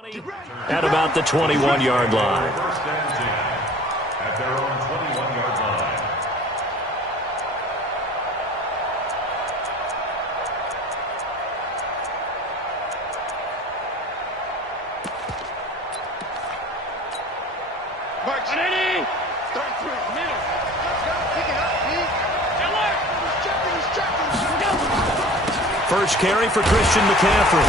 At about the 21-yard line. First and 10 at their own 21-yard line. Mark City! 33, middle. Pick it up, Pete. First carry for Christian McCaffrey.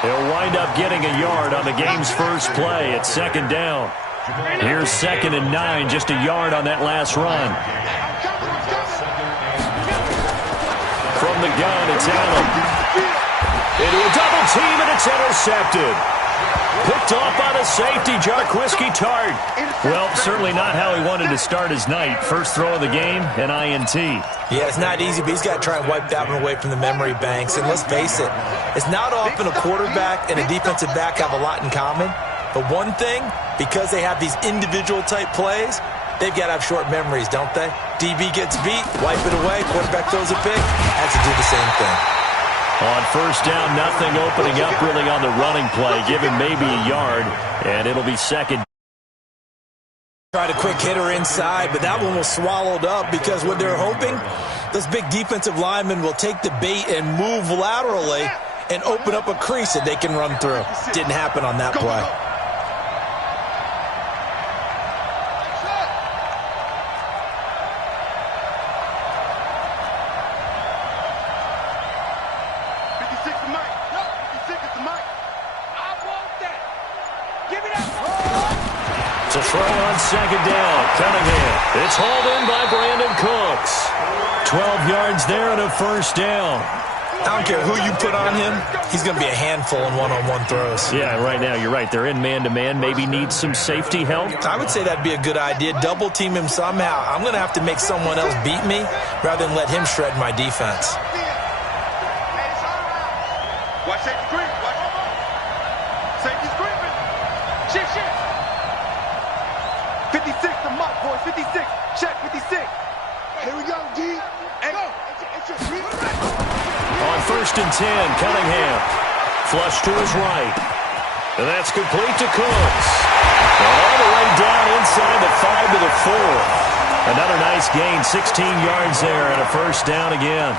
He'll wind up getting a yard on the game's first play at second down. Here's 2nd and 9, just a yard on that last run. From the gun, it's Allen. Into a double team, and it's intercepted. Picked off by the safety, Jarquiski Tart. Well, certainly not how he wanted to start his night. First throw of the game, an INT. Yeah, it's not easy, but he's got to try and wipe that one away from the memory banks. And let's face it, it's not often a quarterback and a defensive back have a lot in common. But one thing, because they have these individual type plays, they've got to have short memories, don't they? DB gets beat, wipe it away, quarterback throws a pick, has to do the same thing. On first down, nothing opening up really on the running play. Give him maybe a yard, and it'll be second. Tried a quick hitter inside, but that one was swallowed up because what they're hoping, this big defensive lineman will take the bait and move laterally and open up a crease that they can run through. Didn't happen on that play. To throw on second down, Cunningham. It's hauled in by Brandon Cooks. 12 yards there and a first down. I don't care who you put on him, he's going to be a handful in one-on-one throws. Yeah, right now you're right. They're in man-to-man. Maybe need some safety help. I would say that'd be a good idea. Double team him somehow. I'm going to have to make someone else beat me rather than let him shred my defense. Watch safety creep. Watch it. Safety's creeping. Shift. 56, the muck, boys. 56. Check 56. Here we go, D. Hey, go. It's your On first and 10, Cunningham. Flush to his right. And that's complete to Cooks. And all the way down inside the 5 to the 4. Another nice gain, 16 yards there and a first down again.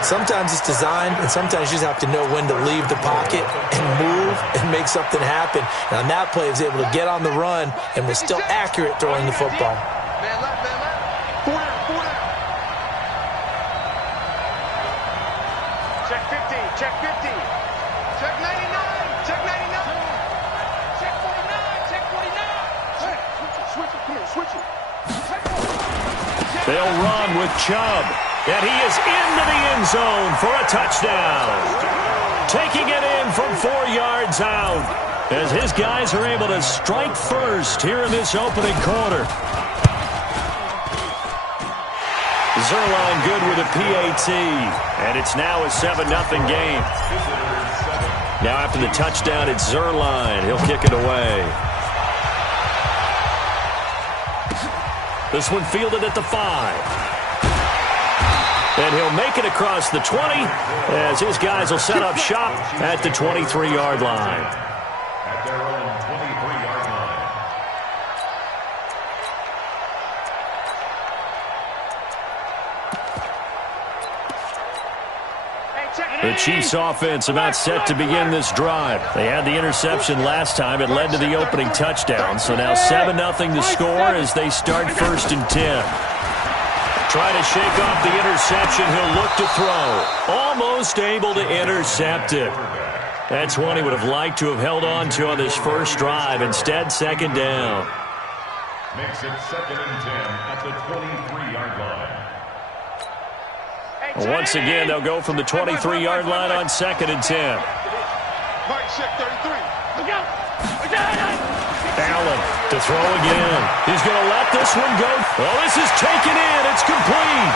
Sometimes it's designed, and sometimes you just have to know when to leave the pocket and move and make something happen. And on that play, he was able to get on the run and was still accurate throwing the football. Man left. 4 down. Check 50. Check 50. Check 99. Check 99. Check 49. Check 49. Switch it. Come here. Switch it. They'll run with Chubb. And he is into the end zone for a touchdown. Taking it in from 4 yards out as his guys are able to strike first here in this opening quarter. Zerline good with a PAT, and it's now a 7-0 game. Now after the touchdown, it's Zerline. He'll kick it away. This one fielded at the 5. And he'll make it across the 20 as his guys will set up shop at the 23-yard line. At their own 23-yard line. The Chiefs' offense about set to begin this drive. They had the interception last time. It led to the opening touchdown. So now 7-0 to score as they start first and 10. Try to shake off the interception. He'll look to throw. Almost able to intercept it. That's one he would have liked to have held on to on this first drive. Instead, second down. Makes it 2nd and 10 at the 23-yard line. Once again, they'll go from the 23-yard line on 2nd and 10. Mike, check 33. Look out. Allen to throw again. He's going to let this one go. Well, this is taken in. It's complete.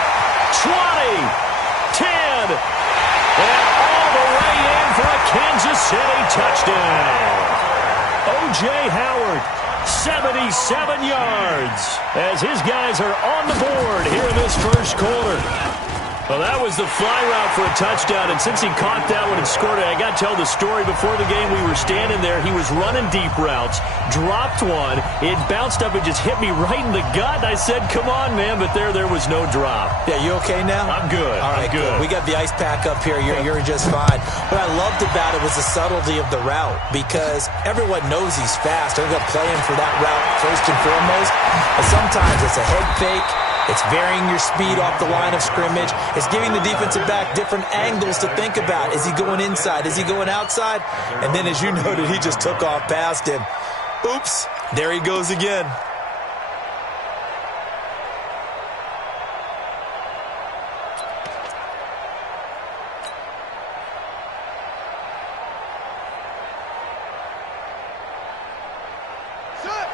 20, 10, and all the way in for a Kansas City touchdown. O.J. Howard, 77 yards, as his guys are on the board here in this first quarter. Well, that was the fly route for a touchdown, and since he caught that one and scored it, I got to tell the story. Before the game, we were standing there. He was running deep routes, dropped one. It bounced up and just hit me right in the gut. I said, come on, man, but there was no drop. Yeah, you okay now? I'm good. All right, I'm good. We got the ice pack up here. You're just fine. What I loved about it was the subtlety of the route, because everyone knows he's fast. They're going to play him for that route first and foremost. But sometimes it's a head fake. It's varying your speed off the line of scrimmage. It's giving the defensive back different angles to think about. Is he going inside? Is he going outside? And then, as you noted, he just took off past him. Oops, there he goes again.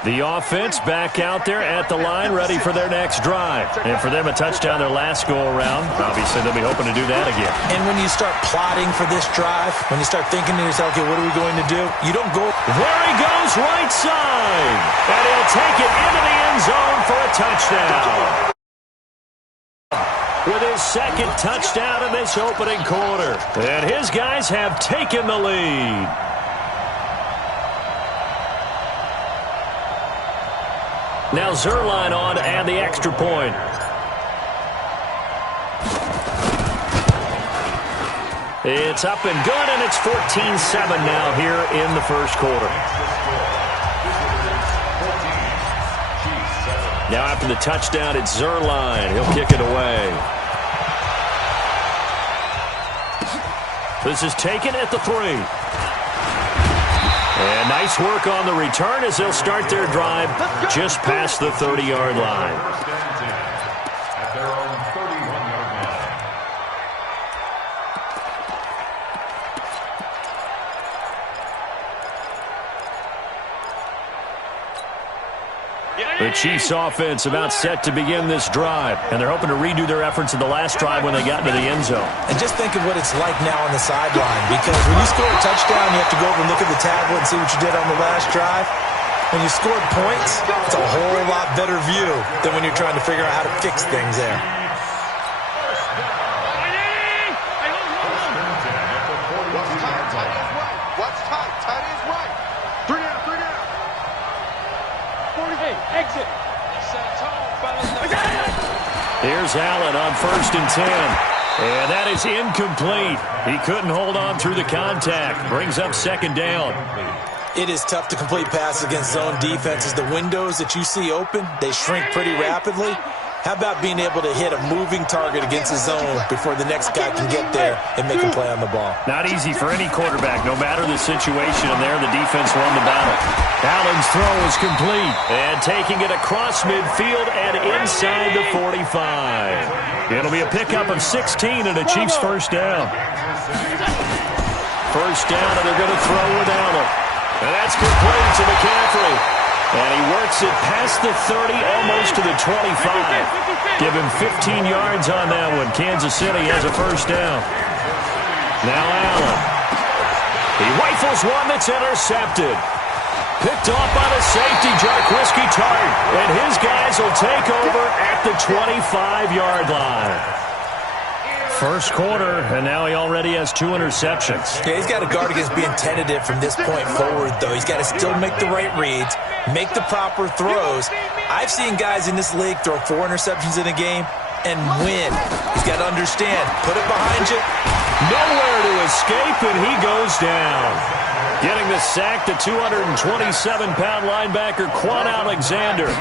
The offense back out there at the line, ready for their next drive. And for them, a touchdown their last go-around. Obviously, they'll be hoping to do that again. And when you start plotting for this drive, when you start thinking to yourself, okay, what are we going to do? You don't go. There he goes, right side. And he'll take it into the end zone for a touchdown. With his second touchdown in this opening quarter. And his guys have taken the lead. Now Zerline on to add the extra point. It's up and good, and it's 14-7 now here in the first quarter. Now after the touchdown, it's Zerline. He'll kick it away. This is taken at the 3. And nice work on the return as they'll start their drive just past the 30-yard line. At their own 31-yard line. The Chiefs offense about set to begin this drive, and they're hoping to redo their efforts in the last drive when they got into the end zone. And just think of what it's like now on the sideline, because when you score a touchdown, you have to go over and look at the tablet and see what you did on the last drive. When you scored points, it's a whole lot better view than when you're trying to figure out how to fix things there. What's tight? Tight is right. 3 down, 3 down. 48, exit. Set a tone, fellas. Here's Allen on 1st and 10. And that is incomplete. He couldn't hold on through the contact. Brings up 2nd down. It is tough to complete passes against zone defenses. The windows that you see open, they shrink pretty rapidly. How about being able to hit a moving target against the zone before the next guy can get there and make a play on the ball? Not easy for any quarterback, no matter the situation. And there, the defense won the battle. Allen's throw is complete. And taking it across midfield and inside the 45. It'll be a pickup of 16 and a Chiefs first down. First down, and they're going to throw with Allen. And that's complete to McCaffrey. And he works it past the 30, almost to the 25. Give him 15 yards on that one. Kansas City has a first down. Now Allen. He rifles one that's intercepted. Picked off by the safety, Jarquiski Tart. And his guys will take over at the 25-yard line. First quarter, and now he already has 2 interceptions. Yeah, he's got to guard against being tentative from this point forward, though. He's got to still make the right reads, make the proper throws. I've seen guys in this league throw 4 interceptions in a game and win. He's got to understand, put it behind you. Nowhere to escape, and he goes down. Getting the sack, the 227-pound linebacker, Quan Alexander.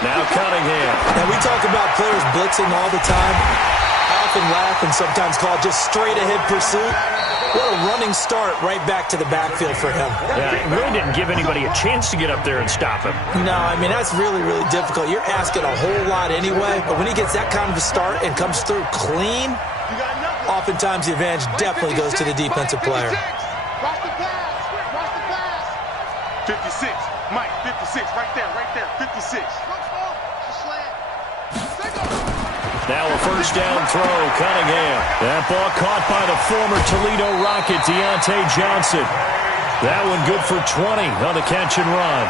Now Cunningham. Now, we talk about players blitzing all the time. I often laugh and sometimes call it just straight-ahead pursuit. What a running start right back to the backfield for him. Yeah, it really didn't give anybody a chance to get up there and stop him. No, I mean, that's really, really difficult. You're asking a whole lot anyway, but when he gets that kind of a start and comes through clean, oftentimes the advantage definitely goes to the defensive player. Watch the pass. Watch the pass. 56. Mike, 56. Right there. 56. Now a first down throw, Cunningham. That ball caught by the former Toledo Rocket, Deontay Johnson. That one good for 20 on the catch and run.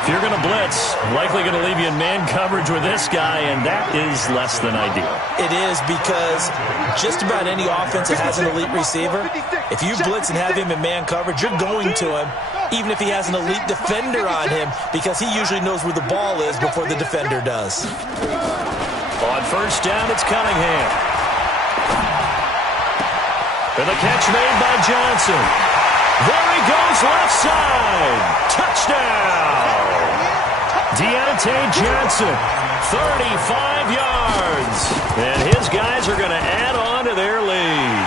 If you're going to blitz, likely going to leave you in man coverage with this guy, and that is less than ideal. It is, because just about any offense that has an elite receiver, if you blitz and have him in man coverage, you're going to him, even if he has an elite defender on him, because he usually knows where the ball is before the defender does. On first down, it's Cunningham. And the catch made by Johnson. There he goes, left side. Touchdown. Deontay Johnson, 35 yards. And his guys are going to add on to their lead.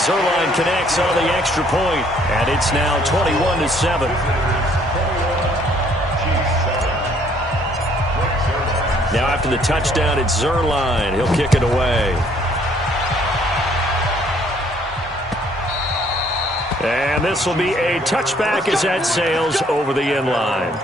Zerline connects on the extra point, and it's now 21-7. Now after the touchdown, it's Zerline. He'll kick it away. And this will be a touchback as that sails over the end line.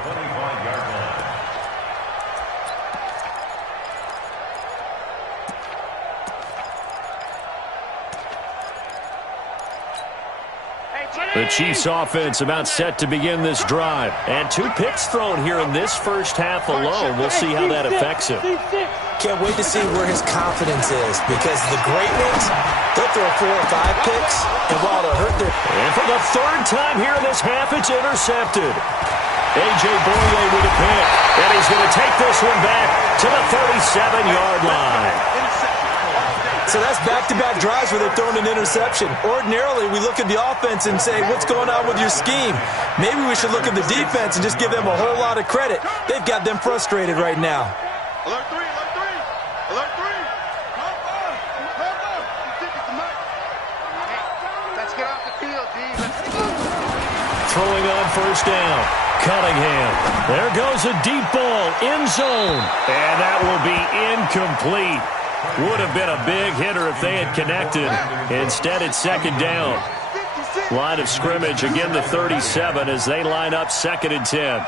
The Chiefs offense about set to begin this drive. And 2 picks thrown here in this first half alone. We'll see how that affects him. Can't wait to see where his confidence is, because the great ones, they'll throw 4 or 5 picks, and while it'll hurt their... And for the 3rd time here in this half, it's intercepted. A.J. Boye with a pick, and he's going to take this one back to the 37-yard line. So that's back-to-back drives where they're throwing an interception. Ordinarily, we look at the offense and say, what's going on with your scheme? Maybe we should look at the defense and just give them a whole lot of credit. They've got them frustrated right now. Alert 3, alert 3, alert 3. Let's get off the field, D. Throwing on first down. Cunningham. There goes a deep ball. End zone. And that will be incomplete. Would have been a big hitter if they had connected. Instead, it's 2nd down. Line of scrimmage, again the 37 as they line up 2nd and 10.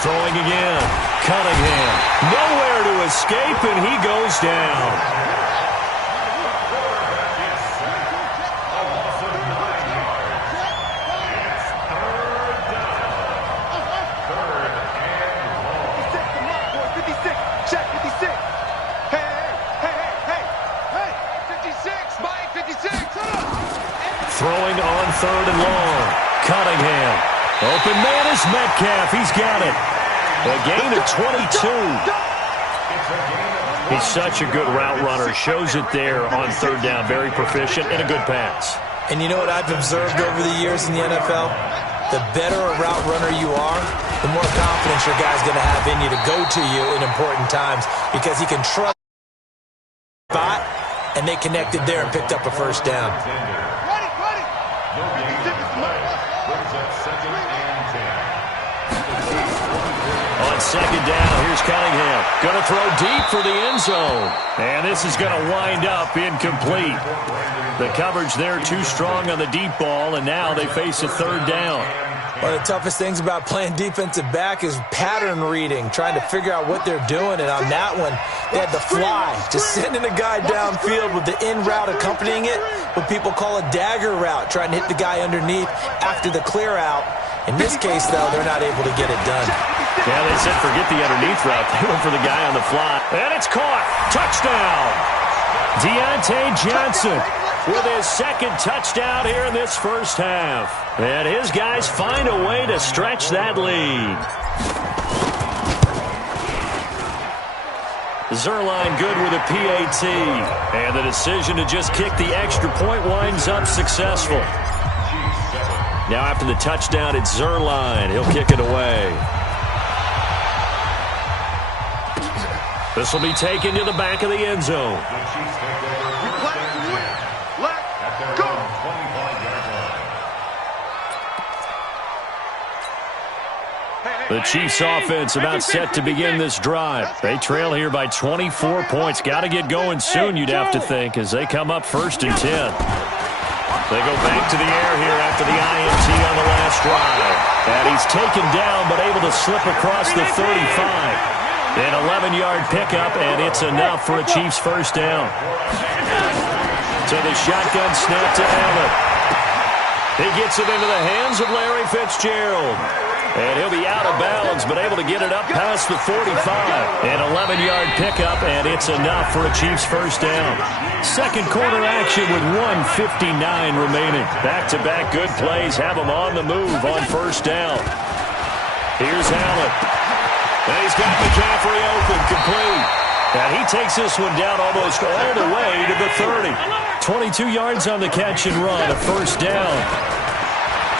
Throwing again. Cunningham. Nowhere to escape, and he goes down. Throwing on 3rd and long. Cunningham. Open man is Metcalf. He's got it. A gain of 22. He's such a good route runner. Shows it there on 3rd down. Very proficient and a good pass. And you know what I've observed over the years in the NFL? The better a route runner you are, the more confidence your guy's going to have in you to go to you in important times, because he can trust the spot, and they connected there and picked up a first down. On 2nd down, here's Cunningham. Going to throw deep for the end zone. And this is going to wind up incomplete. The coverage there too strong on the deep ball, and now they face a 3rd down. One of the toughest things about playing defensive back is pattern reading, trying to figure out what they're doing. And on that one, they had the fly, just sending a guy downfield with the in route accompanying it, what people call a dagger route, trying to hit the guy underneath after the clear out. In this case, though, they're not able to get it done. Yeah, they said forget the underneath route. They went for the guy on the fly. And it's caught. Touchdown. Deontay Johnson with his 2nd touchdown here in this first half. And his guys find a way to stretch that lead. Zerline good with a PAT. And the decision to just kick the extra point winds up successful. Now after the touchdown, it's Zerline. He'll kick it away. This will be taken to the back of the end zone. The Chiefs offense about set to begin this drive. They trail here by 24 points. Got to get going soon, you'd have to think, as they come up 1st and 10. They go back to the air here after the INT on the last drive. And he's taken down but able to slip across the 35. An 11-yard pickup, and it's enough for a Chiefs first down. So the shotgun snap to Allen. He gets it into the hands of Larry Fitzgerald. And he'll be out of bounds, but able to get it up past the 45. An 11-yard pickup, and it's enough for a Chiefs first down. Second quarter action with 1:59 remaining. Back-to-back good plays have them on the move on first down. Here's Allen. And he's got McCaffrey open, complete. And he takes this one down almost all the way to the 30. 22 yards on the catch and run, a first down.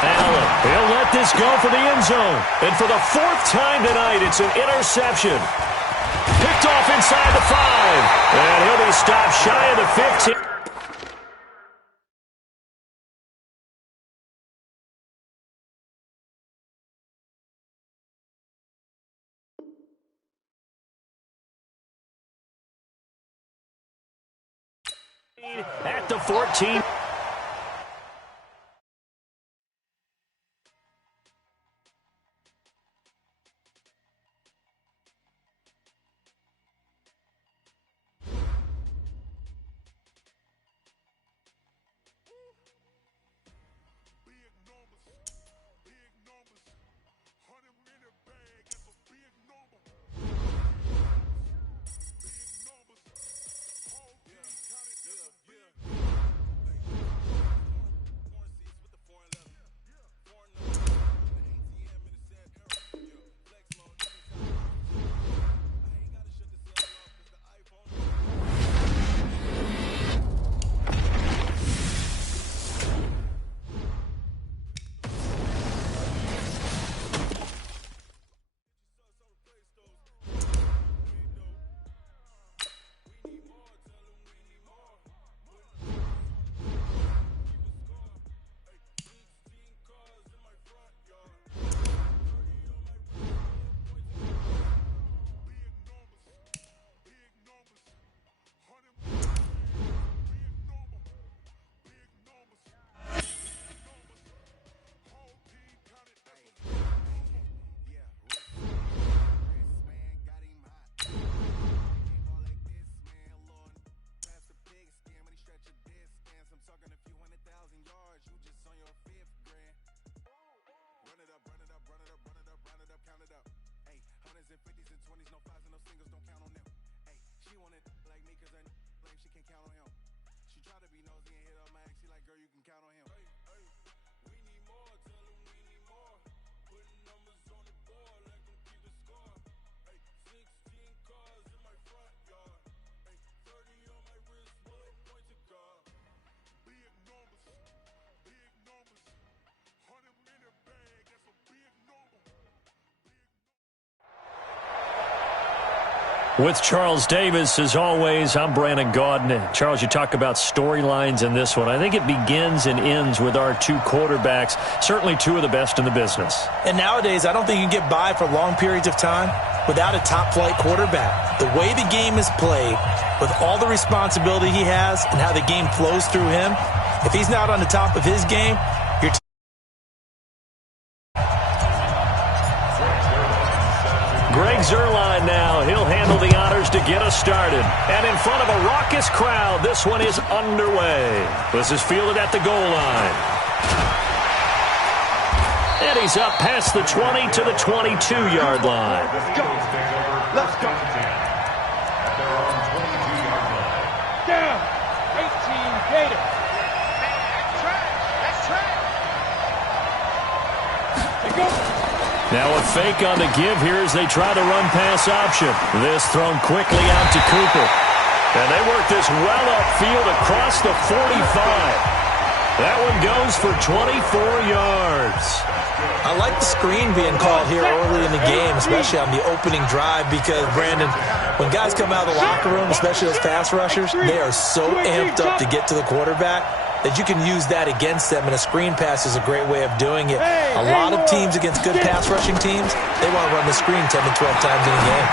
Allen, he'll let this go for the end zone. And for the fourth time tonight, it's an interception. Picked off inside the 5. And he'll be stopped shy of the 15. At the 14. With Charles Davis, as always, I'm Brandon Gaudin. Charles, you talk about storylines in this one. I think it begins and ends with our two quarterbacks, certainly two of the best in the business. And nowadays, I don't think you can get by for long periods of time without a top-flight quarterback. The way the game is played, with all the responsibility he has and how the game flows through him, if he's not on the top of his game, you're Greg Zuerlein now. He'll handle the honors to get us started. And in front of a raucous crowd, this one is underway. This is fielded at the goal line. And he's up past the 20 to the 22-yard line. Let's go. Let's go. Down. 18 Gators. That's trash. That's trash. Here goes. Now a fake on the give here as they try to run pass option. This thrown quickly out to Cooper. And they work this well upfield across the 45. That one goes for 24 yards. I like the screen being called here early in the game, especially on the opening drive, because, Brandon, when guys come out of the locker room, especially those pass rushers, they are so amped up to get to the quarterback that you can use that against them, and a screen pass is a great way of doing it. A lot of teams against good pass rushing teams, they want to run the screen 10 to 12 times in a game.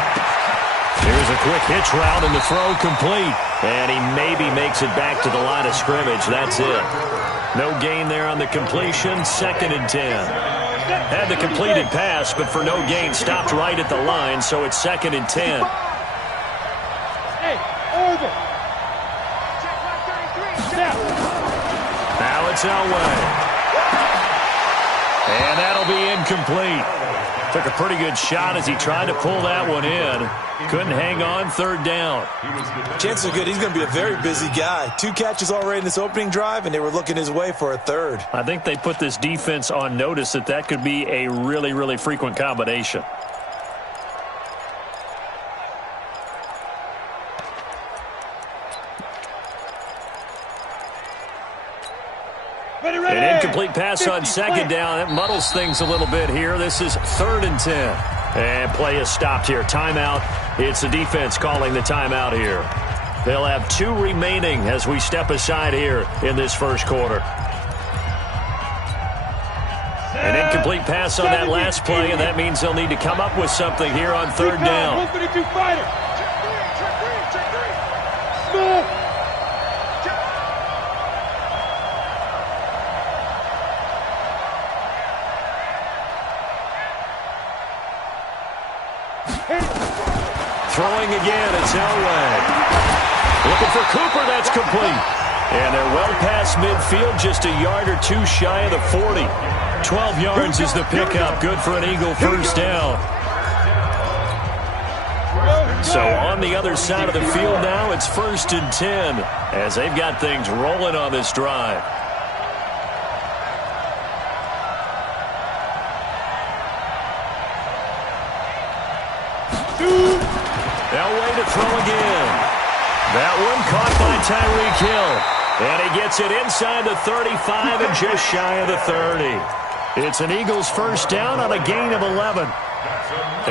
Here's a quick hitch route and the throw complete. And he maybe makes it back to the line of scrimmage. That's it. No gain there on the completion. 2nd and 10. Had the completed pass, but for no gain, stopped right at the line, so it's 2nd and 10. Hey, over. Check 133. Step. Now it's Elway. And that'll be incomplete. Took a pretty good shot as he tried to pull that one in. Couldn't hang on, third down. Chances are good he's going to be a very busy guy. 2 catches already in this opening drive, and they were looking his way for a third. I think they put this defense on notice that could be a really, really frequent combination. An incomplete pass on second down. That muddles things a little bit here. This is 3rd and 10. And play is stopped here. Timeout. It's the defense calling the timeout here. They'll have 2 remaining as we step aside here in this first quarter. An incomplete pass on that last play, and that means they'll need to come up with something here on 3rd down. Throwing again, it's Elway. Looking for Cooper, that's complete. And they're well past midfield, just a yard or 2 shy of the 40. 12 yards is the pickup, good for an Eagle first down. So on the other side of the field now, it's 1st and 10 as they've got things rolling on this drive. Elway to throw again. That one caught by Tyreek Hill. And he gets it inside the 35 and just shy of the 30. It's an Eagles first down on a gain of 11.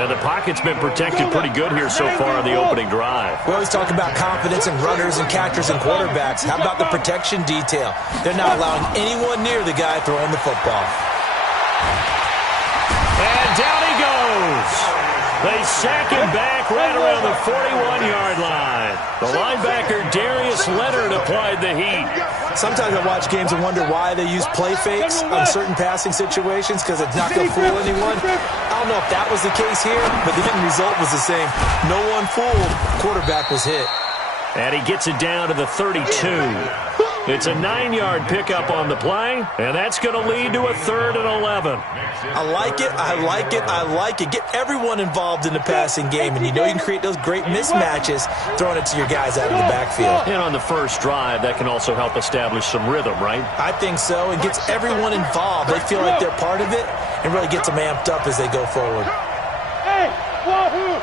And the pocket's been protected pretty good here so far on the opening drive. We always talk about confidence in runners and catchers and quarterbacks. How about the protection detail? They're not allowing anyone near the guy throwing the football. And down he goes. They sack him back right around the 41-yard line. The linebacker, Darius Leonard, applied the heat. Sometimes I watch games and wonder why they use play fakes on certain passing situations because it's not going to fool anyone. I don't know if that was the case here, but the end result was the same. No one fooled. Quarterback was hit. And he gets it down to the 32. It's a 9-yard pickup on the play, and that's going to lead to a 3rd and 11. I like it, I like it, I like it. Get everyone involved in the passing game, and you know you can create those great mismatches throwing it to your guys out of the backfield. And on the first drive, that can also help establish some rhythm, right? I think so. It gets everyone involved. They feel like they're part of it and really gets them amped up as they go forward. Hey, wahoo!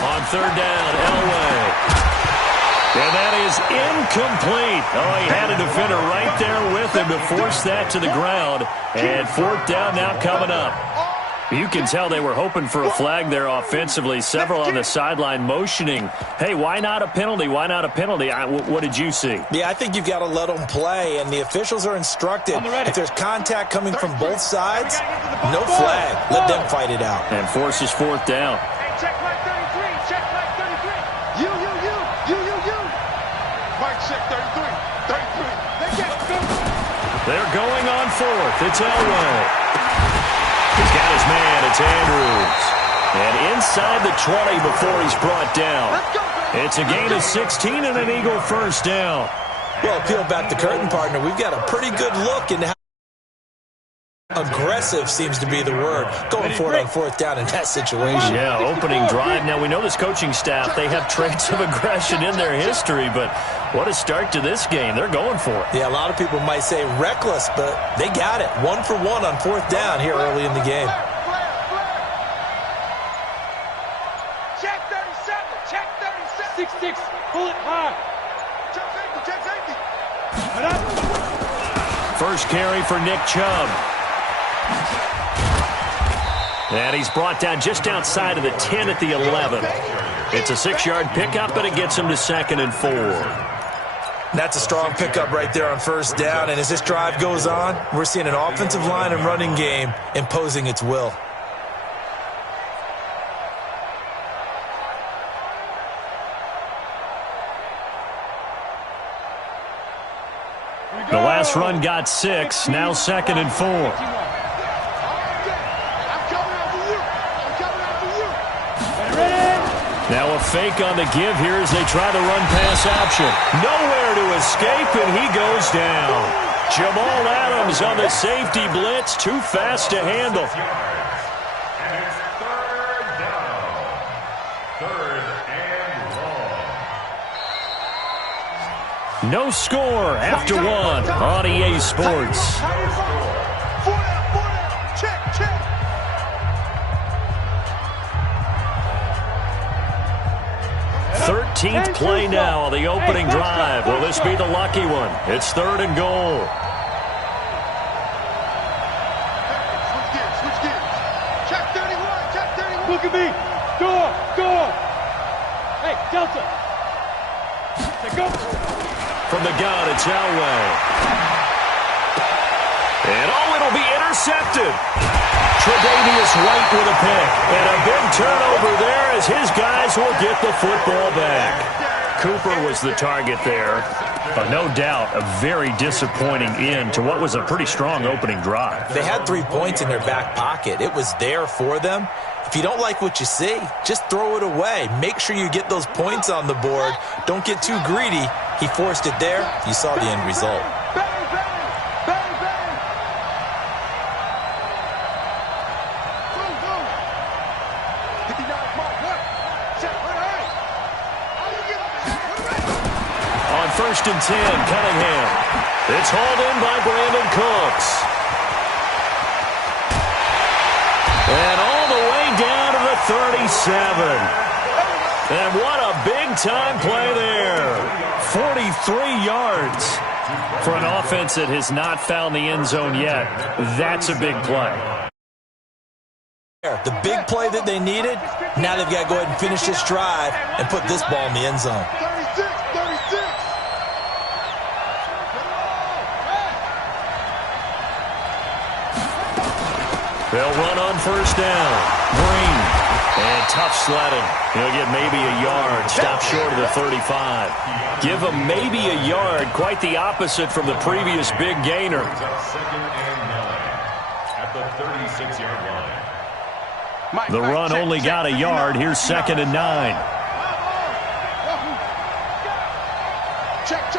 On 3rd down, Elway. And that is incomplete. Oh, he had a defender right there with him to force that to the ground. And 4th down now coming up. You can tell they were hoping for a flag there offensively. Several on the sideline motioning, hey, why not a penalty? Why not a penalty? What did you see? Yeah, I think you've got to let them play, and the officials are instructed. If there's contact coming from both sides, no flag. Let them fight it out. And forces 4th down. Check right 33. Check right 33. You. Mike, check 33. 33. They get it. They're going on 4th. It's Elway. He's got his man. It's Andrews. And inside the 20 before he's brought down. It's a gain of 16 and an Eagle first down. Well, peel back the curtain, partner. We've got a pretty good look into how aggressive seems to be the word. Going for it on 4th down in that situation. Yeah, opening drive. Now, we know this coaching staff, they have traits of aggression in their history, but what a start to this game. They're going for it. Yeah, a lot of people might say reckless, but they got it. 1 for 1 on 4th down here early in the game. Check 37. Check 37. 6-6. Pull it high. Check safety. Check safety. First carry for Nick Chubb. And he's brought down just outside of the 10 at the 11. It's a 6-yard pickup, but it gets him to 2nd and 4. That's a strong pickup right there on 1st down. And as this drive goes on, we're seeing an offensive line and running game imposing its will. The last run got 6, now 2nd and 4. Now a fake on the give here as they try to run pass option. Nowhere to escape, and he goes down. Jamal Adams on the safety blitz, too fast to handle. And it's third down. Third and long. No score after one on EA Sports. 13th play now on the opening drive. Will this be the lucky one? It's third and goal. Switch gears. Check 31. Check 31. Look at me. Go. Hey, Delta. Say go. From the gun, it's Elway. And it'll be intercepted. Tre'Davious White with a pick. And a big turnover there as his guys will get the football back. Cooper was the target there. But no doubt, a very disappointing end to what was a pretty strong opening drive. They had 3 points in their back pocket. It was there for them. If you don't like what you see, just throw it away. Make sure you get those points on the board. Don't get too greedy. He forced it there. You saw the end result. First and 10, Cunningham. It's hauled in by Brandon Cooks. And all the way down to the 37. And what a big-time play there. 43 yards for an offense that has not found the end zone yet. That's a big play. The big play that they needed, now they've got to go ahead and finish this drive and put this ball in the end zone. 36. They'll run on first down. Green. And tough sledding. He'll get maybe a yard. Stop short of the 35. Give him maybe a yard. Quite the opposite from the previous big gainer. Second and 9 at the 36-yard line. The run only got a yard. Here's second and 9. Check.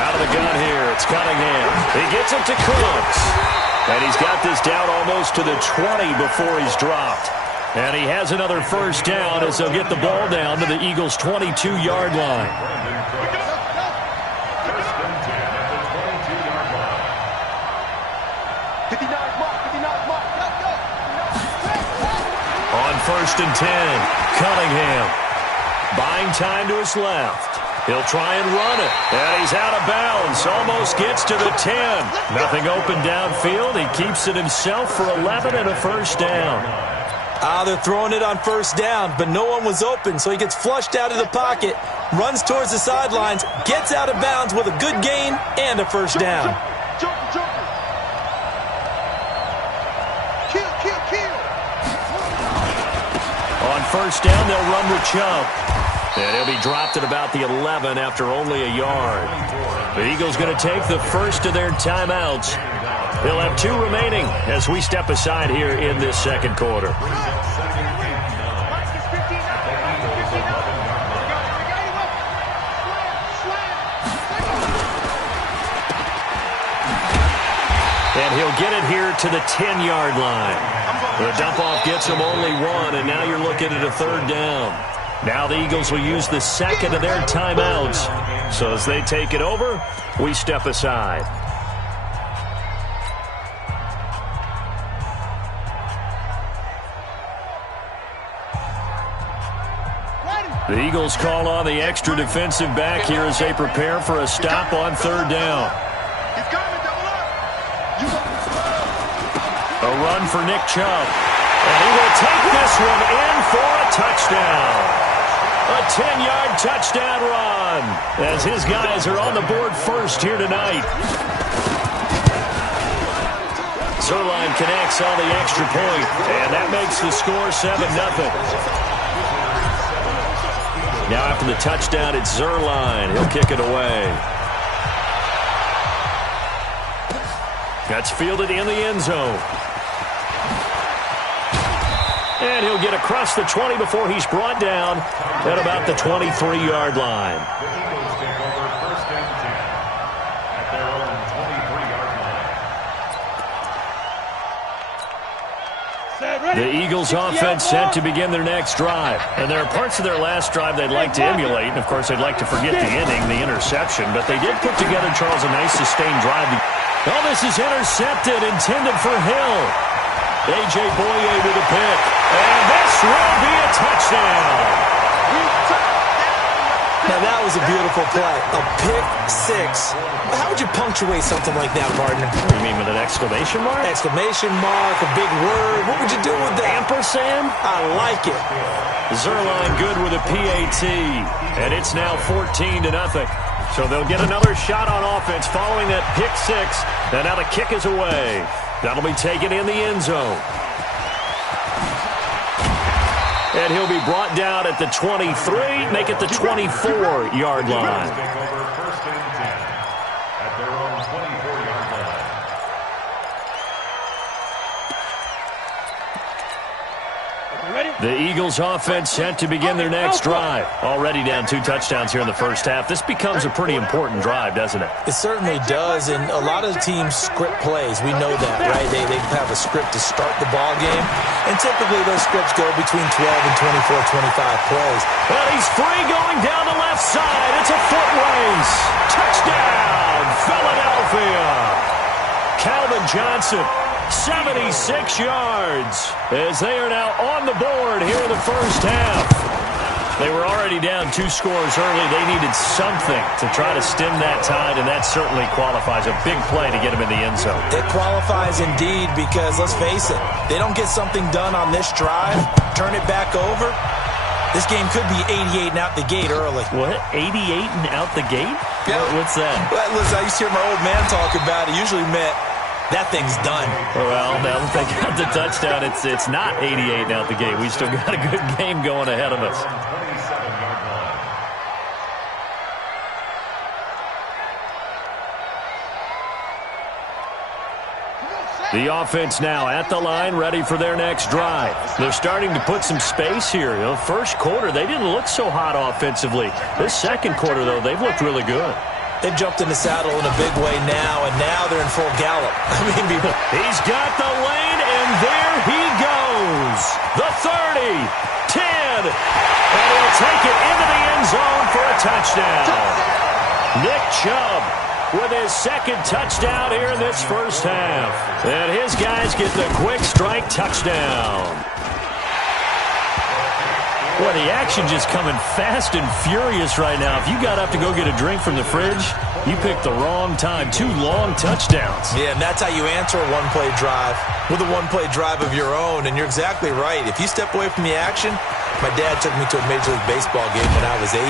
Out of the gun here, it's Cunningham. He gets it to Cooks. And he's got this down almost to the 20 before he's dropped. And he has another first down as they'll get the ball down to the Eagles' 22-yard line. First and 10 at the 22-yard line. 59 mark. Go. On first and 10, Cunningham. Buying time to his left. He'll try and run it. And he's out of bounds. Almost gets to the 10. Nothing open downfield. He keeps it himself for 11 and a first down. They're throwing it on first down, but no one was open, so he gets flushed out of the pocket, runs towards the sidelines, gets out of bounds with a good gain and a first down. Joker. Kill. On first down, they'll run with Chubb. And he'll be dropped at about the 11 after only a yard. The Eagles going to take the first of their timeouts. They'll have 2 remaining as we step aside here in this second quarter. And he'll get it here to the 10-yard line. The dump-off gets him only 1, and now you're looking at a third down. Now the Eagles will use the second of their timeouts. So as they take it over, we step aside. The Eagles call on the extra defensive back here as they prepare for a stop on third down. A run for Nick Chubb. And he will take this one in for a touchdown. A 10-yard touchdown run as his guys are on the board first here tonight. Zerline connects on the extra point, and that makes the score 7-0. Now after the touchdown, it's Zerline. He'll kick it away. That's fielded in the end zone. And he'll get across the 20 before he's brought down at about the 23-yard line. The Eagles take over first and 10 at their own 23-yard line. The Eagles offense set to begin their next drive. And there are parts of their last drive they'd like to emulate. And, of course, they'd like to forget the inning, the interception. But they did put together, Charles, a nice sustained drive. Oh, this is intercepted, intended for Hill. A.J. Boye with a pick. And this will be a touchdown. Now, that was a beautiful play. A pick six. How would you punctuate something like that, partner? You mean with an exclamation mark? Exclamation mark, a big word. What would you do with that? Ampersand? I like it. Zerline good with a PAT. And it's now 14-0. So they'll get another shot on offense following that pick six. And now the kick is away. That'll be taken in the end zone. And he'll be brought down at the 23, make it the 24-yard line. Take over first and 10 at their own 24-yard line. The Eagles offense set to begin their next drive. Already down 2 touchdowns here in the first half. This becomes a pretty important drive, doesn't it? It certainly does, and a lot of teams script plays. We know that, right? They have a script to start the ball game, and typically those scripts go between 12 and 24, 25 plays. Well, he's free going down the left side. It's a foot race. Touchdown, Philadelphia. Calvin Johnson, 76 yards, as they are now on the board here in the first half. They were already down 2 scores early. They needed something to try to stem that tide, and that certainly qualifies. A big play to get them in the end zone. It qualifies indeed because, let's face it, they don't get something done on this drive, turn it back over, this game could be 88 and out the gate early. What? 88 and out the gate? Yeah. What's that? Well, listen, I used to hear my old man talk about it. Usually meant that thing's done. Well, now that they got the touchdown, it's not 88 and out the gate. We still got a good game going ahead of us. 27-yard line. The offense now at the line, ready for their next drive. They're starting to put some space here. You know, first quarter, they didn't look so hot offensively. This second quarter, though, they've looked really good. They've jumped in the saddle in a big way now, and now they're in full gallop. I mean, he's got the lane, and there he goes. The 30, 10, and he'll take it into the end zone for a touchdown. Nick Chubb with his second touchdown here in this first half. And his guys get the quick strike touchdown. Boy, the action just coming fast and furious right now. If you got up to go get a drink from the fridge, you picked the wrong time. 2 long touchdowns. Yeah, and that's how you answer a one-play drive with a one-play drive of your own. And you're exactly right. If you step away from the action, my dad took me to a Major League Baseball game when I was 8.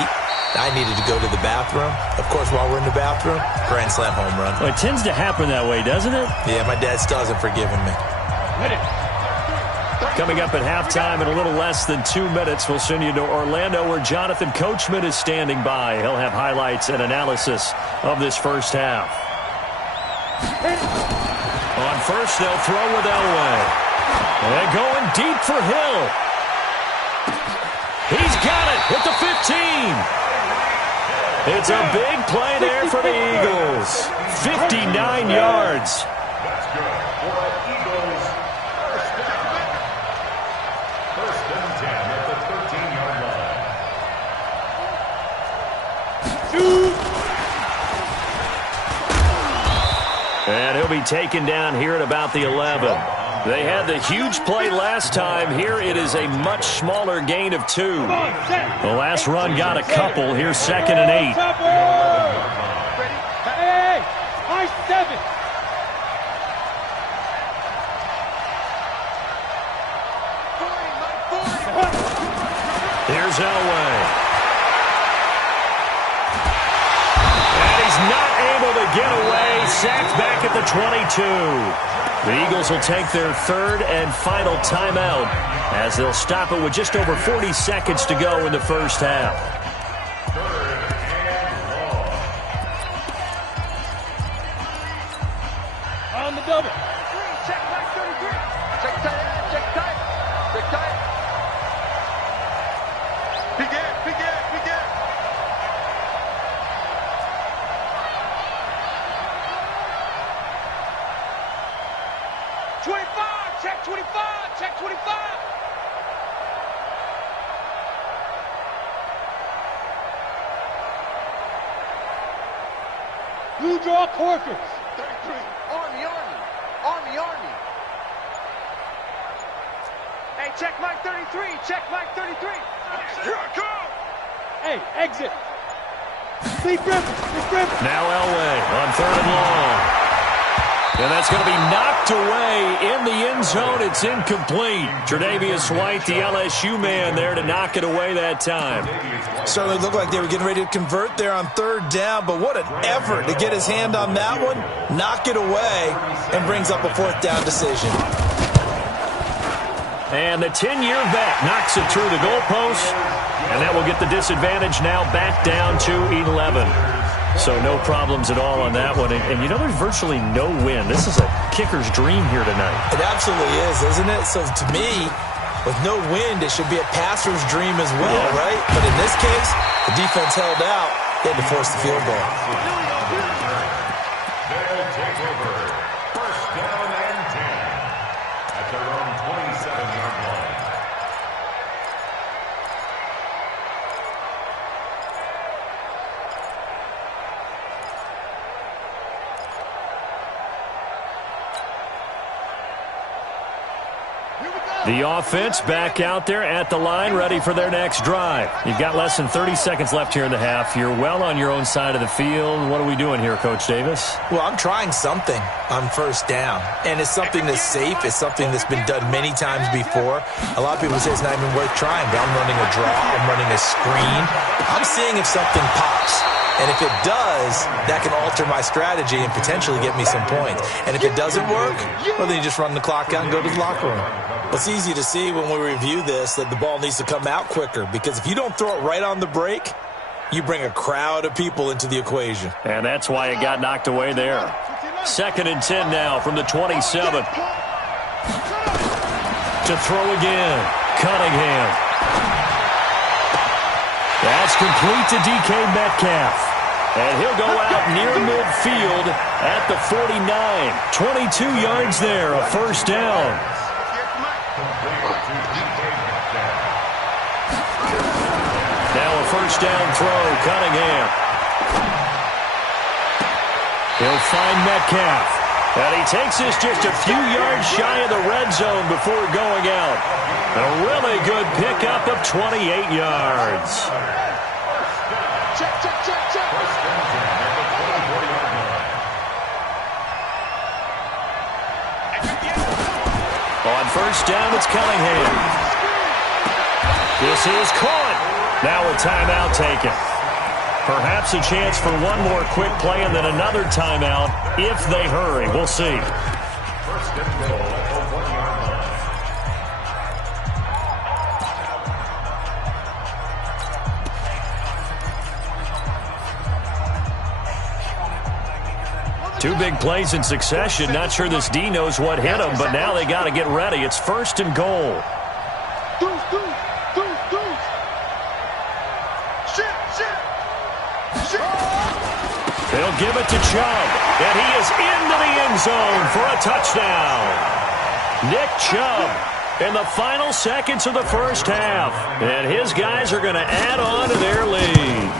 I needed to go to the bathroom. Of course, while we're in the bathroom, grand slam home run. Well, it tends to happen that way, doesn't it? Yeah, my dad still hasn't forgiven me. Coming up at halftime in a little less than 2 minutes, we'll send you to Orlando where Jonathan Coachman is standing by. He'll have highlights and analysis of this first half. On first, they'll throw with Elway. And going deep for Hill. He's got it at the 15. It's a big play there for the Eagles. 59 yards. That's good for the Eagles. First and 10 at the 13-yard line. And he'll be taken down here at about the 11. They had the huge play last time. Here it is a much smaller gain of 2. The last run got a couple. Here's 2nd and 8. Hey, high 7. Here's Elway. And he's not able to get away. Sacked back at the 22. The Eagles will take their 3rd and final timeout as they'll stop it with just over 40 seconds to go in the first half. On the double. Check back 33. Check tight. Check tight. Check tight. You draw corkers. 33. Army, Army. Army, Army. Hey, check Mike 33. Check Mike 33. Here I come. Hey, exit. Deep river. Now Elway on 3rd and long. And that's going to be knocked away in the end zone. It's incomplete. Tre'Davious White, the LSU man there to knock it away that time. Certainly looked like they were getting ready to convert there on 3rd down, but what an effort to get his hand on that one, knock it away, and brings up a 4th down decision. And the 10-year vet knocks it through the goalpost, and that will get the disadvantage now back down to 11. So no problems at all on that one. And you know, there's virtually no wind. This is a kicker's dream here tonight. It absolutely is, isn't it? So to me, with no wind, it should be a passer's dream as well, right? But in this case, the defense held out. They had to force the field goal. They'll take over. 1st down and 10 at their own 27-yard line. The offense back out there at the line, ready for their next drive. You've got less than 30 seconds left here in the half. You're well on your own side of the field. What are we doing here, Coach Davis? Well, I'm trying something on 1st down, and it's something that's safe. It's something that's been done many times before. A lot of people say it's not even worth trying, but I'm running a draw. I'm running a screen. I'm seeing if something pops. And if it does, that can alter my strategy and potentially get me some points. And if it doesn't work, well, then you just run the clock out and go to the locker room. It's easy to see when we review this that the ball needs to come out quicker, because if you don't throw it right on the break, you bring a crowd of people into the equation. And that's why it got knocked away there. 2nd and 10 now from the 27. To throw again. Cunningham. That's complete to DK Metcalf. And he'll go out near midfield at the 49. 22 yards there, a 1st down. Now a 1st down throw, Cunningham. He'll find Metcalf. And he takes this just a few yards shy of the red zone before going out. A really good pickup of 28 yards. On 1st down, it's Cunningham. This is caught. Now a timeout taken. Perhaps a chance for one more quick play and then another timeout if they hurry. We'll see. 1st and goal at the 1-yard line. Two big plays in succession. Not sure this D knows what hit him, but now they got to get ready. It's 1st and goal. They'll give it to Chubb, and he is into the end zone for a touchdown. Nick Chubb in the final seconds of the 1st half, and his guys are going to add on to their lead.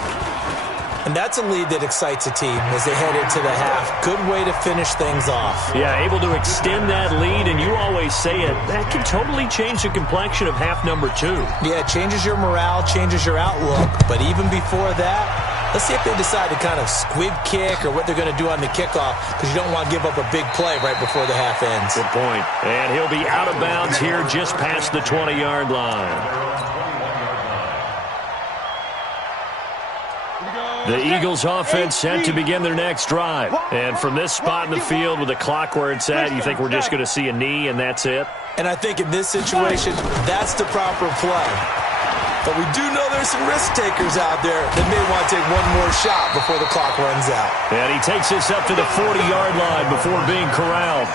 And that's a lead that excites a team as they head into the half. Good way to finish things off. Yeah, able to extend that lead, and you always say it, that can totally change the complexion of half number 2. Yeah, it changes your morale, changes your outlook. But even before that, let's see if they decide to kind of squib kick or what they're going to do on the kickoff, because you don't want to give up a big play right before the half ends. Good point. And he'll be out of bounds here just past the 20-yard line. The Eagles offense set to begin their next drive. And from this spot in the field with the clock where it's at, you think we're just going to see a knee and that's it? And I think in this situation, that's the proper play. But we do know there's some risk takers out there that may want to take one more shot before the clock runs out. And he takes this up to the 40-yard line before being corralled.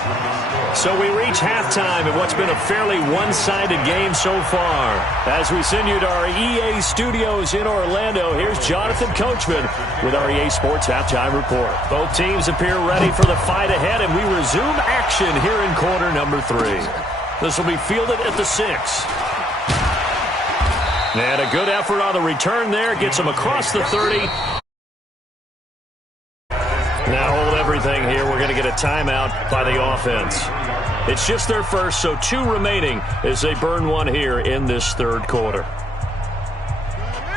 So we reach halftime in what's been a fairly one-sided game so far. As we send you to our EA studios in Orlando, here's Jonathan Coachman with our EA Sports Halftime Report. Both teams appear ready for the fight ahead, and we resume action here in quarter number 3. This will be fielded at the 6. And a good effort on the return there. Gets him across the 30. Now everything here. We're going to get a timeout by the offense. It's just their first, so 2 remaining as they burn one here in this third quarter.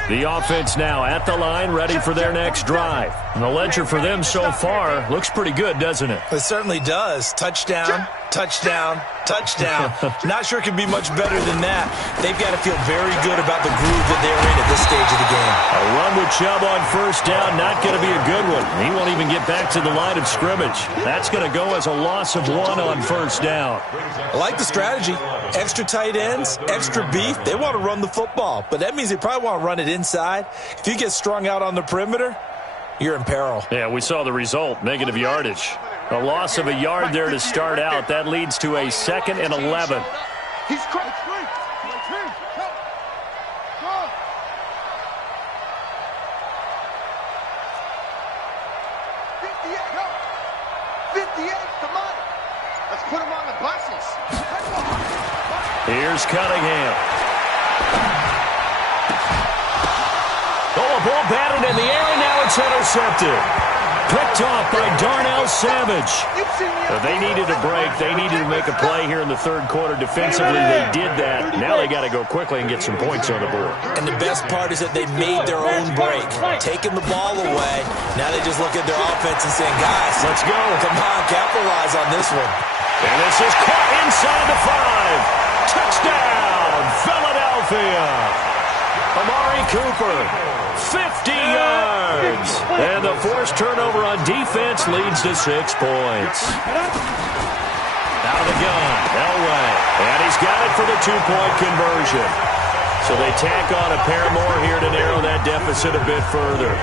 The offense now at the line, ready for their next drive. And the ledger for them so far looks pretty good, doesn't it? It certainly does. Touchdown, touchdown, touchdown. Not sure it could be much better than that. They've got to feel very good about the groove that they're in at this stage of the game. A run with Chubb on first down, not going to be a good one. He won't even get back to the line of scrimmage. That's going to go as a loss of 1 on first down. I like the strategy. Extra tight ends, extra beef. They want to run the football, but that means they probably want to run it inside. If you get strung out on the perimeter, you're in peril. Yeah, we saw the result, negative yardage. A loss of a yard there to start out. That leads to a 2nd and 11. He's crazy. Let's put him on the buses. Here's Cunningham. Oh, a ball batted in the air, and now it's intercepted. Picked off by Darnell Savage. They needed a break. They needed to make a play here in the third quarter defensively. They did that. Now they got to go quickly and get some points on the board. And the best part is that they made their own break, taking the ball away. Now they just look at their offense and saying, guys, let's go. Come on, capitalize on this one. And this is caught inside the 5. Touchdown, Philadelphia. Amari Cooper, 50 yards. And the forced turnover on defense leads to 6 points. Out of the gun, Elway. And he's got it for the 2-point conversion. So they tack on a pair more here to narrow that deficit a bit further.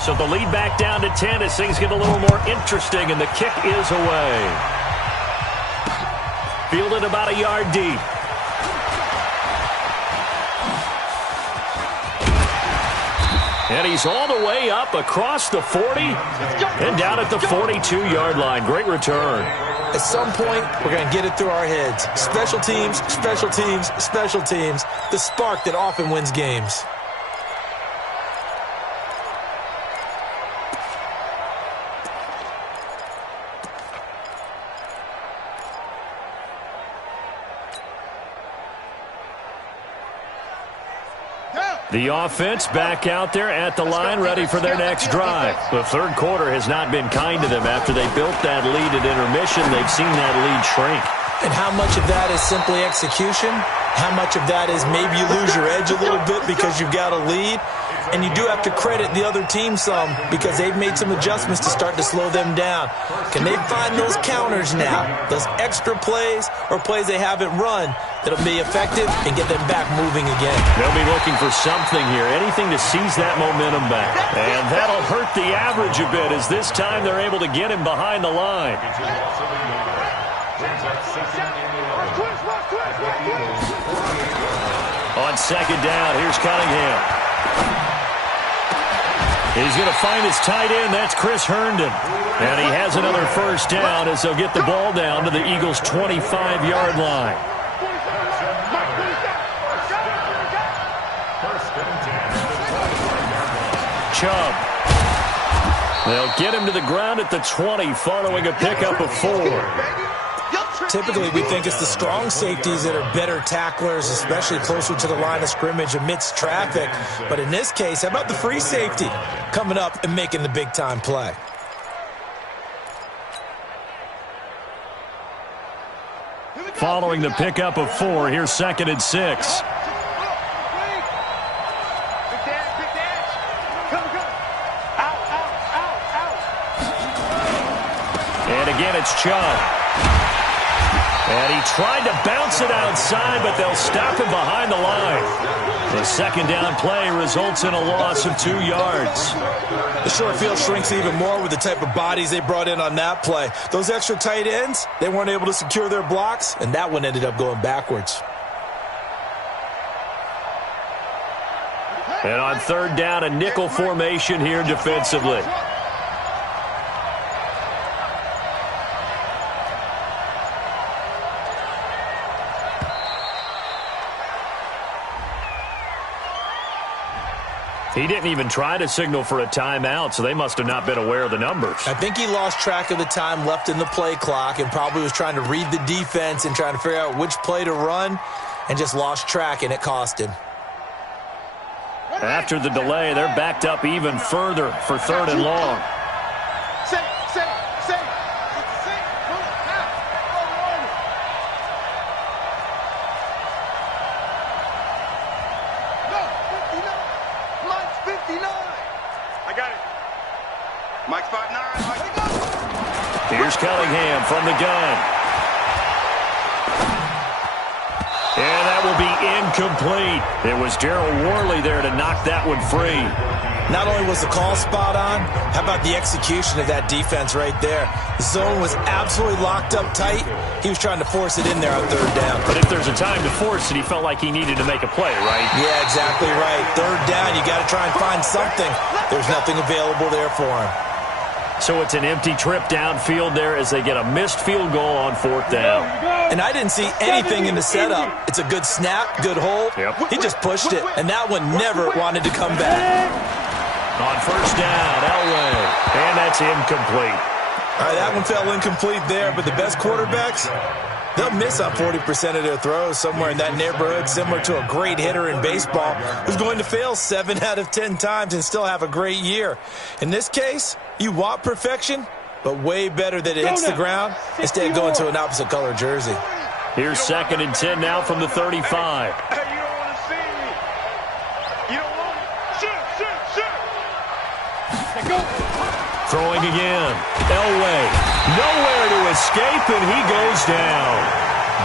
So the lead back down to 10 as things get a little more interesting, and the kick is away. Fielded about a yard deep. And he's all the way up across the 40 and down at the 42-yard line. Great return. At some point, we're going to get it through our heads. Special teams, special teams, special teams. The spark that often wins games. The offense back out there at the line, ready for their next drive. The third quarter has not been kind to them. After they built that lead at intermission, they've seen that lead shrink. And how much of that is simply execution? How much of that is maybe you lose your edge a little bit because you've got a lead? And you do have to credit the other team some because they've made some adjustments to start to slow them down. Can they find those counters now, those extra plays or plays they haven't run that'll be effective and get them back moving again? They'll be looking for something here, anything to seize that momentum back. And that'll hurt the average a bit as this time they're able to get him behind the line. On second down, here's Cunningham. He's going to find his tight end. That's Chris Herndon. And he has another first down as they'll get the ball down to the Eagles' 25-yard line. Chubb. They'll get him to the ground at the 20 following a pickup of 4. Typically, we think it's the strong safeties that are better tacklers, especially closer to the line of scrimmage amidst traffic. But in this case, how about the free safety coming up and making the big-time play? Following the pickup of 4, here's 2nd and 6. And again, it's Chubb. And he tried to bounce it outside, but they'll stop him behind the line. The second down play results in a loss of 2 yards. The short field shrinks even more with the type of bodies they brought in on that play. Those extra tight ends, they weren't able to secure their blocks, and that one ended up going backwards. And on third down, a nickel formation here defensively. He didn't even try to signal for a timeout, so they must have not been aware of the numbers. I think he lost track of the time left in the play clock and probably was trying to read the defense and trying to figure out which play to run and just lost track, and it cost him. After the delay, they're backed up even further for 3rd and long. Here's Cunningham from the gun. And that will be incomplete. It was Darryl Worley there to knock that one free. Not only was the call spot on, how about the execution of that defense right there? The zone was absolutely locked up tight. He was trying to force it in there on 3rd down. But if there's a time to force it, he felt like he needed to make a play, right? Yeah, exactly right. 3rd down, you got to try and find something. There's nothing available there for him. So it's an empty trip downfield there as they get a missed field goal on 4th down. And I didn't see anything in the setup. It's a good snap, good hold. Yep. He just pushed it, and that one never wanted to come back. On 1st down, Elway. And that's incomplete. All right, that one fell incomplete there, but the best quarterbacks, they'll miss on 40% of their throws somewhere in that neighborhood, similar to a great hitter in baseball who's going to fail 7 out of 10 times and still have a great year. In this case, you want perfection, but way better that it hits the ground instead of going to an opposite color jersey. Here's 2nd and 10 now from the 35. Hey, you don't want to see me. You don't want to. Shoot. Go. Throwing again. Elway. Nowhere to escape, and he goes down.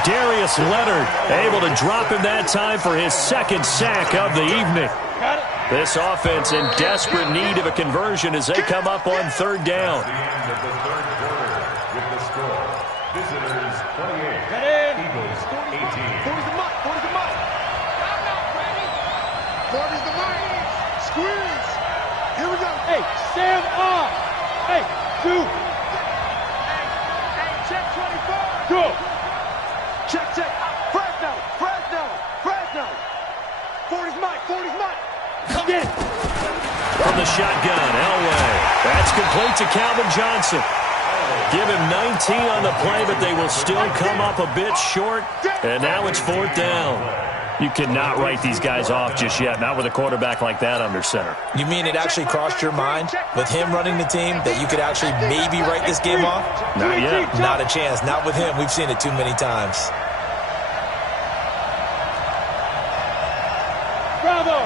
Darius Leonard able to drop him that time for his 2nd sack of the evening. Got it. This offense in desperate need of a conversion as they come up on 3rd down. The end of the 3rd quarter with the score. Visitors 28. Get in. Eagles 18. 40's the mark. 40's the mark. 40's the mark. Squeeze. Here we go. Hey, stand up. Hey, do. Hey, check 24. Go. Check. Fresno. 40's mine. Get it. From the shotgun, Elway. That's complete to Calvin Johnson. Give him 19 on the play, but they will still come up a bit short. And now it's 4th down. You cannot write these guys off just yet, not with a quarterback like that under center. You mean it actually crossed your mind with him running the team that you could actually maybe write this game off? Not yet. Not a chance. Not with him. We've seen it too many times. Bravo.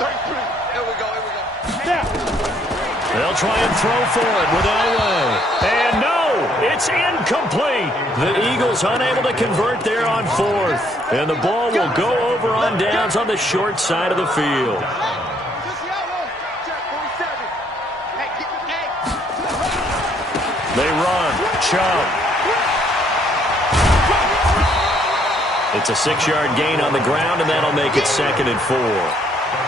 33. Here we go. Now. They'll try and throw for it with Elway. And no, it's incomplete. The Eagles unable to convert there on 4th. And the ball will go over on downs on the short side of the field. They run. Chubb. It's a 6-yard gain on the ground, and that'll make it 2nd and 4.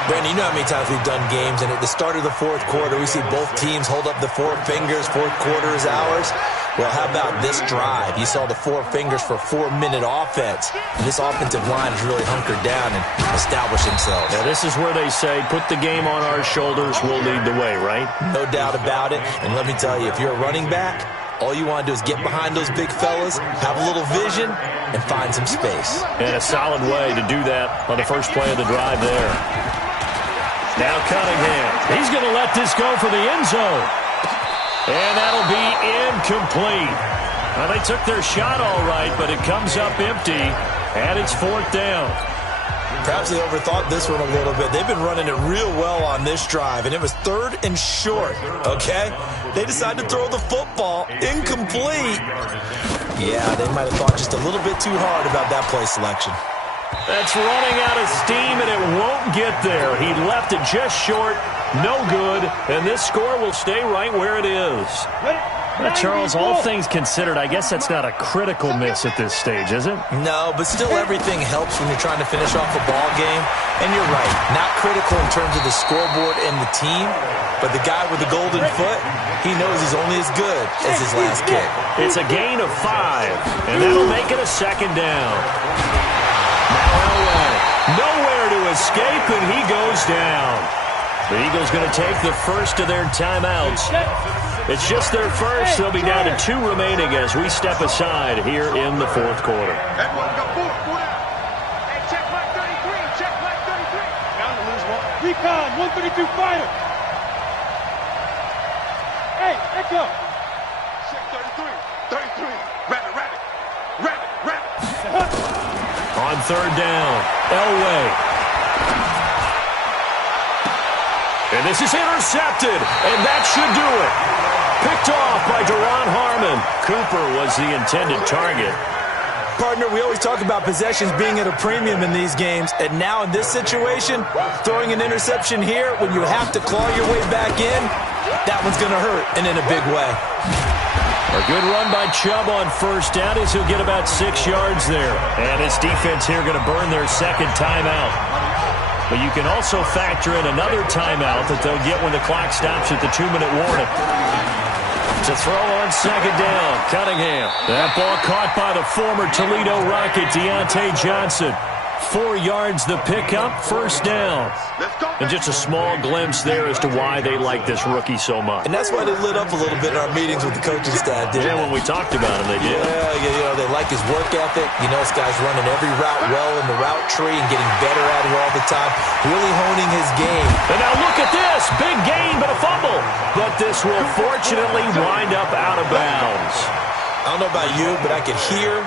Brandon, you know how many times we've done games, and at the start of the 4th quarter, we see both teams hold up the 4 fingers, 4th quarter is ours. Well, how about this drive? You saw the 4 fingers for 4-minute offense. And this offensive line is really hunkered down and established themselves. Now, this is where they say, put the game on our shoulders, we'll lead the way, right? No doubt about it. And let me tell you, if you're a running back, all you want to do is get behind those big fellas, have a little vision, and find some space. And a solid way to do that on the first play of the drive there. Now Cunningham. He's going to let this go for the end zone. And that'll be incomplete. Well, they took their shot all right, but it comes up empty, and it's 4th down. Perhaps they overthought this one a little bit. They've been running it real well on this drive, and it was 3rd and short, okay? They decided to throw the football incomplete. Yeah, they might have thought just a little bit too hard about that play selection. That's running out of steam, and it won't get there. He left it just short, no good, and this score will stay right where it is. Well, Charles, all things considered, I guess that's not a critical miss at this stage, is it? No, but still everything helps when you're trying to finish off a ball game. And you're right, not critical in terms of the scoreboard and the team, but the guy with the golden foot, he knows he's only as good as his last kick. It's a gain of 5, and that'll make it a 2nd down. Now Elway Nowhere to escape, and he goes down. The Eagles going to take the first of their timeouts. It's just their first. They'll be down to 2 remaining as we step aside here in the fourth quarter. Everyone go forward. Hey, check mark 33. Check mark 33. Bound to lose one. Recon, 132 fighter. Hey, Echo. Check 33. 33. Rabbit. On third down, Elway. And this is intercepted, and that should do it. Picked off by Deron Harmon. Cooper was the intended target. Partner, we always talk about possessions being at a premium in these games, and now in this situation, throwing an interception here when you have to claw your way back in, that one's going to hurt, and in a big way. A good run by Chubb on first down as he'll get about 6 yards there. And this defense here going to burn their second timeout. But you can also factor in another timeout that they'll get when the clock stops at the 2-minute warning. To throw on second down, Cunningham. That ball caught by the former Toledo Rocket, Deontay Johnson. 4 yards the pickup, first down. And just a small glimpse there as to why they like this rookie so much. And that's why they lit up a little bit in our meetings with the coaching staff, didn't they? When we talked about him, they did. Yeah, they like his work ethic. This guy's running every route well in the route tree and getting better at it all the time, really honing his game. And now look at this. Big gain, but a fumble. But this will fortunately wind up out of bounds. I don't know about you, but I could hear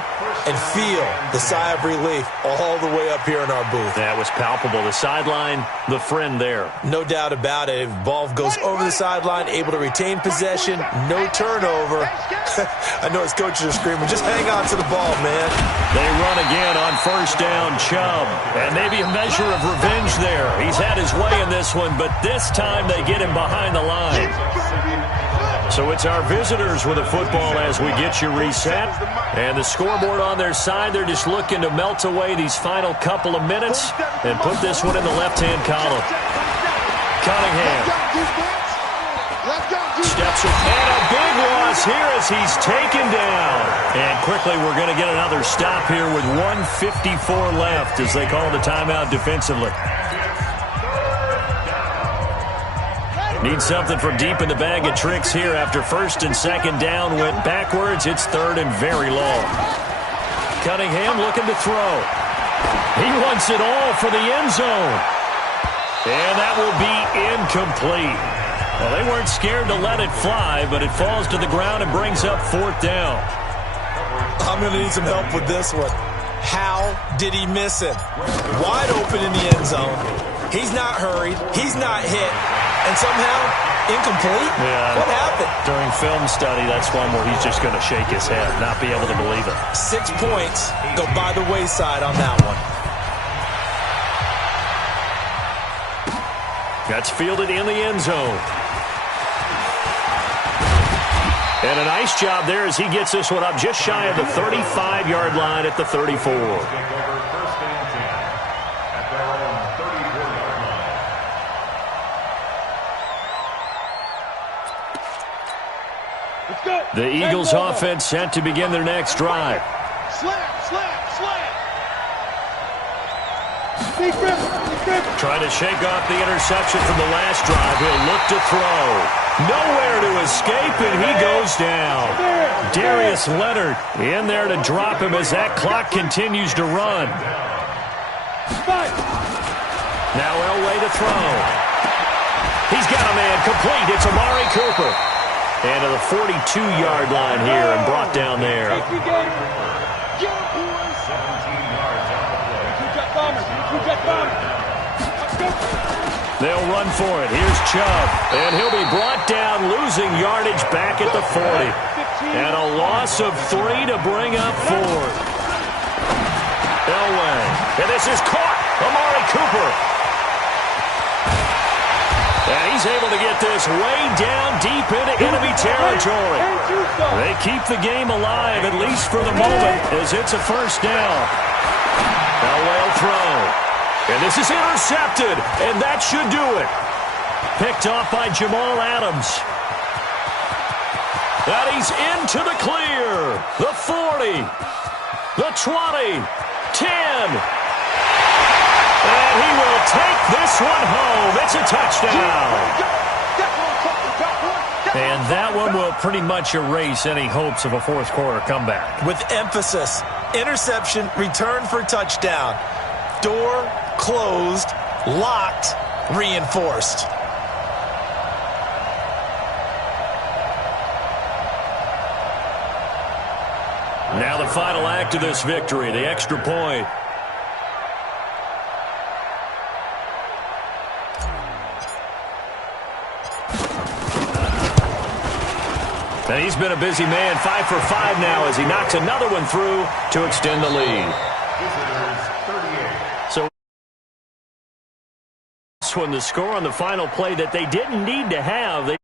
and feel the sigh of relief all the way up here in our booth. That was palpable. The sideline, the friend there. No doubt about it. If ball goes over the sideline, able to retain possession, no turnover. I know his coaches are screaming, just hang on to the ball, man. They run again on first down, Chubb. And maybe a measure of revenge there. He's had his way in this one, but this time they get him behind the line. So it's our visitors with a football as we get you reset. And the scoreboard on their side, they're just looking to melt away these final couple of minutes and put this one in the left-hand column. Cunningham steps up, and a big loss here as he's taken down. And quickly we're going to get another stop here with 1:54 left as they call the timeout defensively. Need something from deep in the bag of tricks here after first and second down went backwards. It's third and very long. Cunningham looking to throw. He wants it all for the end zone. And that will be incomplete. Well, they weren't scared to let it fly, but it falls to the ground and brings up fourth down. I'm going to need some help with this one. How did he miss it? Wide open in the end zone. He's not hurried. He's not hit. And somehow, incomplete? Yeah. What happened? During film study, that's one where he's just going to shake his head, not be able to believe it. 6 points go by the wayside on that one. That's fielded in the end zone. And a nice job there as he gets this one up just shy of the 35-yard line at the 34. The Eagles offense set to begin their next drive. Slam. Trying to shake off the interception from the last drive. He'll look to throw. Nowhere to escape, and he goes down. Darius Leonard in there to drop him as that clock continues to run. Now Elway to throw. He's got a man complete. It's Amari Cooper. And to the 42-yard line here and brought down there. They'll run for it. Here's Chubb. And he'll be brought down, losing yardage back at the 40. And a loss of 3 to bring up fourth. Elway. And this is caught. Amari Cooper. And he's able to get this way down deep into enemy territory. They keep the game alive, at least for the moment, as it's a first down. Elway will throw. And this is intercepted, and that should do it. Picked off by Jamal Adams. And he's into the clear. The 40. The 20. 10. And he will take this one home. It's a touchdown. And that one will pretty much erase any hopes of a fourth quarter comeback. With emphasis, interception, return for touchdown. Door closed, locked, reinforced. Now the final act of this victory, the extra point. And he's been a busy man, 5 for 5 now as he knocks another one through to extend the lead. So this one, the score on the final play that they didn't need to have.